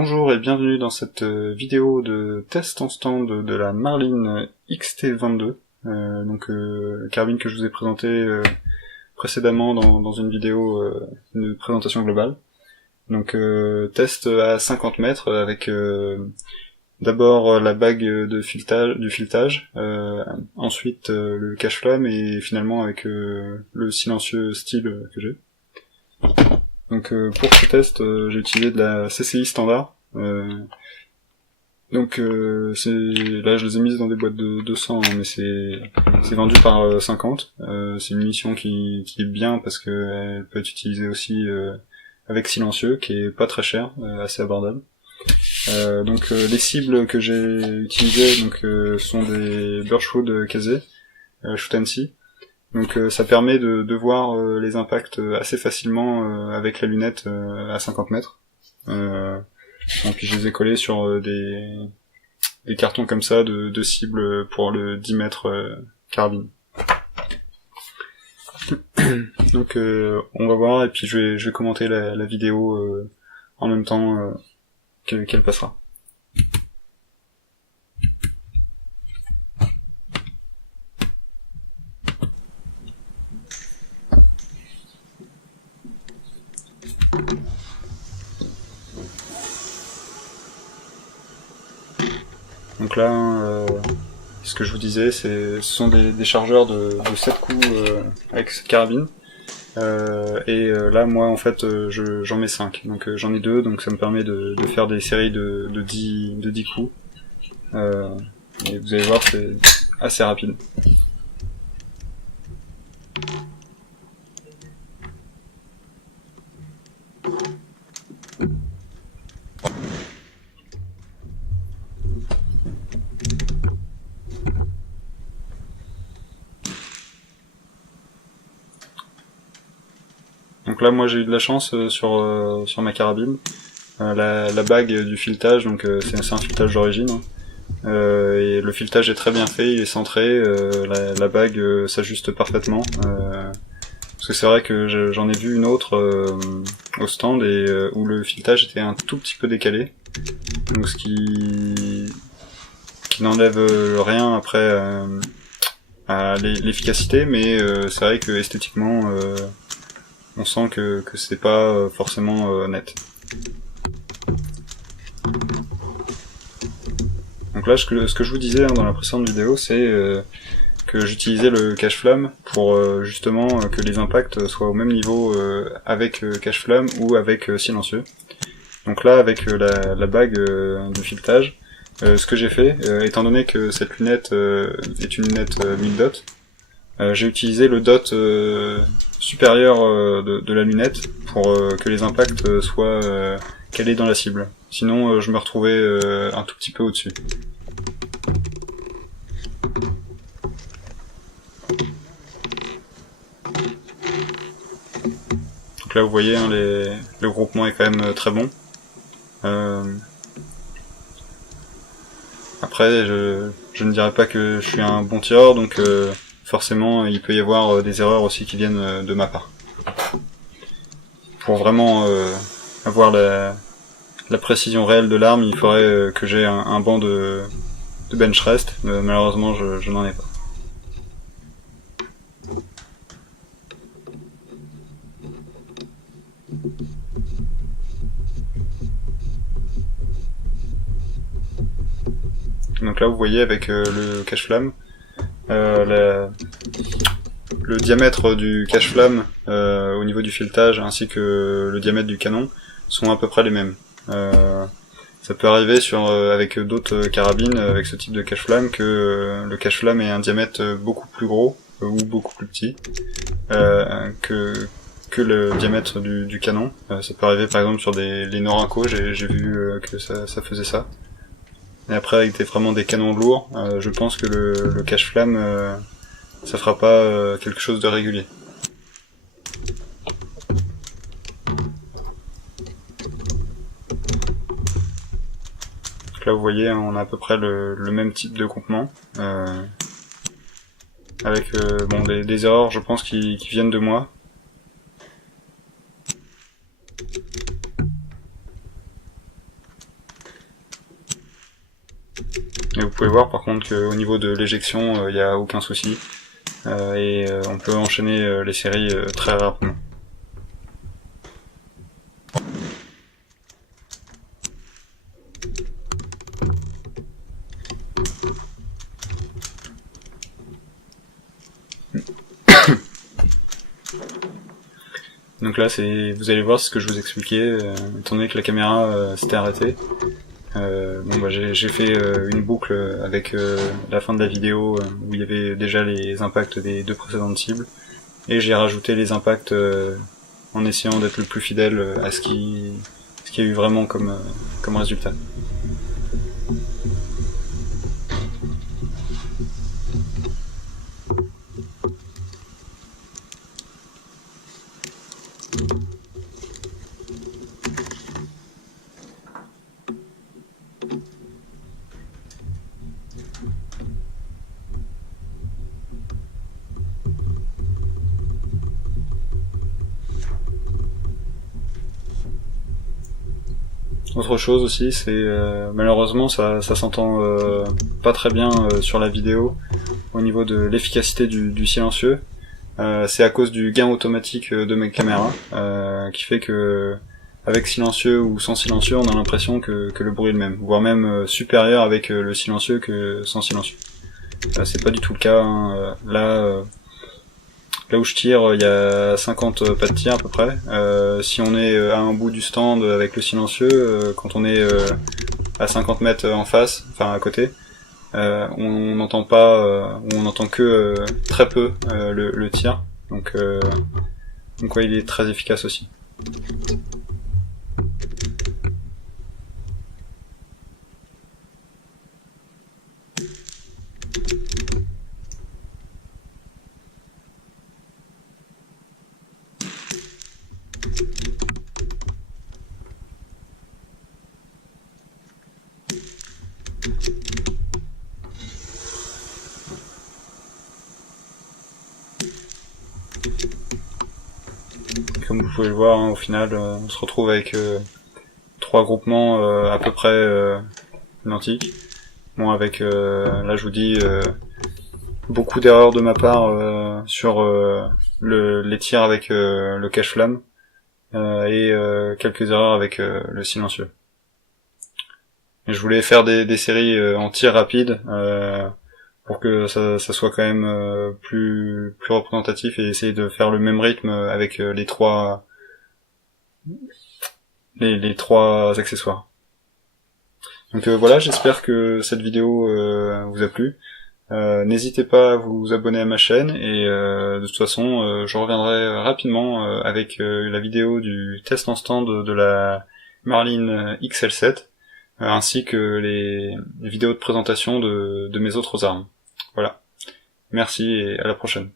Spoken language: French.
Bonjour et bienvenue dans cette vidéo de test en stand de la Marlin XT22, carabine que je vous ai présentée précédemment dans une vidéo de présentation globale. Donc test à 50 mètres avec d'abord la bague du filetage, ensuite le cache-flamme et finalement avec le silencieux style que j'ai. Donc pour ce test, j'ai utilisé de la CCI standard. Là je les ai mises dans des boîtes de 200, mais c'est vendu par 50. C'est une munition qui est bien parce que elle peut être utilisée aussi avec silencieux, qui est pas très cher, assez abordable. Les cibles que j'ai utilisées sont des Birchwood Casey, shoot and see. Donc ça permet de voir les impacts assez facilement avec la lunette à 50 mètres. Donc je les ai collés sur des cartons comme ça de cibles pour le 10 mètres carabine. Donc on va voir et puis je vais commenter la vidéo en même temps qu'elle passera. Donc là, ce que je vous disais, ce sont des chargeurs de 7 coups avec cette carabine. Là, moi, en fait, j'en mets 5. Donc j'en ai 2, donc ça me permet de faire des séries de 10 coups. Et vous allez voir, c'est assez rapide. Donc là, moi, j'ai eu de la chance sur ma carabine. La bague du filetage, c'est un filetage d'origine. Et le filetage est très bien fait, il est centré. La bague s'ajuste parfaitement. Parce que c'est vrai que j'en ai vu une autre au stand et où le filetage était un tout petit peu décalé. Donc ce qui n'enlève rien après à l'efficacité, mais c'est vrai que esthétiquement on sent que c'est pas forcément net. Donc là, ce que je vous disais dans la précédente vidéo, c'est que j'utilisais le cache-flamme pour justement que les impacts soient au même niveau avec cache-flamme ou avec silencieux. Donc là, avec la bague de filetage, ce que j'ai fait, étant donné que cette lunette est une lunette 1000 dots, j'ai utilisé le dot supérieur de la lunette pour que les impacts soient calés dans la cible. Sinon, je me retrouvais un tout petit peu au-dessus. Donc là, vous voyez, hein, le groupement est quand même très bon. Après, je ne dirais pas que je suis un bon tireur, donc forcément, il peut y avoir des erreurs aussi qui viennent de ma part. Pour vraiment avoir la précision réelle de l'arme, il faudrait que j'ai un banc de bench rest. Malheureusement, je n'en ai pas. Donc là, vous voyez avec le cache-flamme, le diamètre du cache-flamme au niveau du filetage ainsi que le diamètre du canon sont à peu près les mêmes. Ça peut arriver avec d'autres carabines avec ce type de cache-flamme que le cache-flamme ait un diamètre beaucoup plus gros ou beaucoup plus petit que le diamètre du canon. Ça peut arriver par exemple sur les Norinco, j'ai vu que ça faisait ça. Et après avec vraiment des canons lourds, je pense que le cache-flamme ça fera pas quelque chose de régulier. Donc là vous voyez, on a à peu près le même type de groupement, avec des erreurs je pense qui viennent de moi. Et vous pouvez voir par contre qu'au niveau de l'éjection, il n'y a aucun souci. Et on peut enchaîner les séries très rapidement. Donc là, vous allez voir ce que je vous expliquais, étant donné que la caméra s'était arrêtée. J'ai fait une boucle avec la fin de la vidéo où il y avait déjà les impacts des 2 précédentes cibles, et j'ai rajouté les impacts en essayant d'être le plus fidèle à ce qu'il y a eu vraiment comme résultat. Autre chose aussi, c'est malheureusement ça s'entend pas très bien sur la vidéo au niveau de l'efficacité du silencieux. C'est à cause du gain automatique de mes caméras qui fait que avec silencieux ou sans silencieux, on a l'impression que le bruit est le même, voire même supérieur avec le silencieux que sans silencieux. C'est pas du tout le cas, hein. Là où je tire, il y a 50 pas de tir à peu près. Si on est à un bout du stand avec le silencieux, quand on est à 50 mètres en face, enfin à côté, on n'entend pas, on n'entend que très peu le tir. Donc ouais, il est très efficace aussi. Comme vous pouvez le voir, hein, au final, on se retrouve avec 3 groupements à peu près identiques. Bon, avec, là je vous dis, beaucoup d'erreurs de ma part sur les tirs avec le cache-flamme et quelques erreurs avec le silencieux. Et je voulais faire des séries en tir rapide pour que ça soit quand même plus représentatif, et essayer de faire le même rythme avec les trois accessoires. Donc voilà, j'espère que cette vidéo vous a plu. N'hésitez pas à vous abonner à ma chaîne, et de toute façon je reviendrai rapidement avec la vidéo du test en stand de la Marlin XL7 ainsi que les vidéos de présentation de mes autres armes. Voilà. Merci et à la prochaine.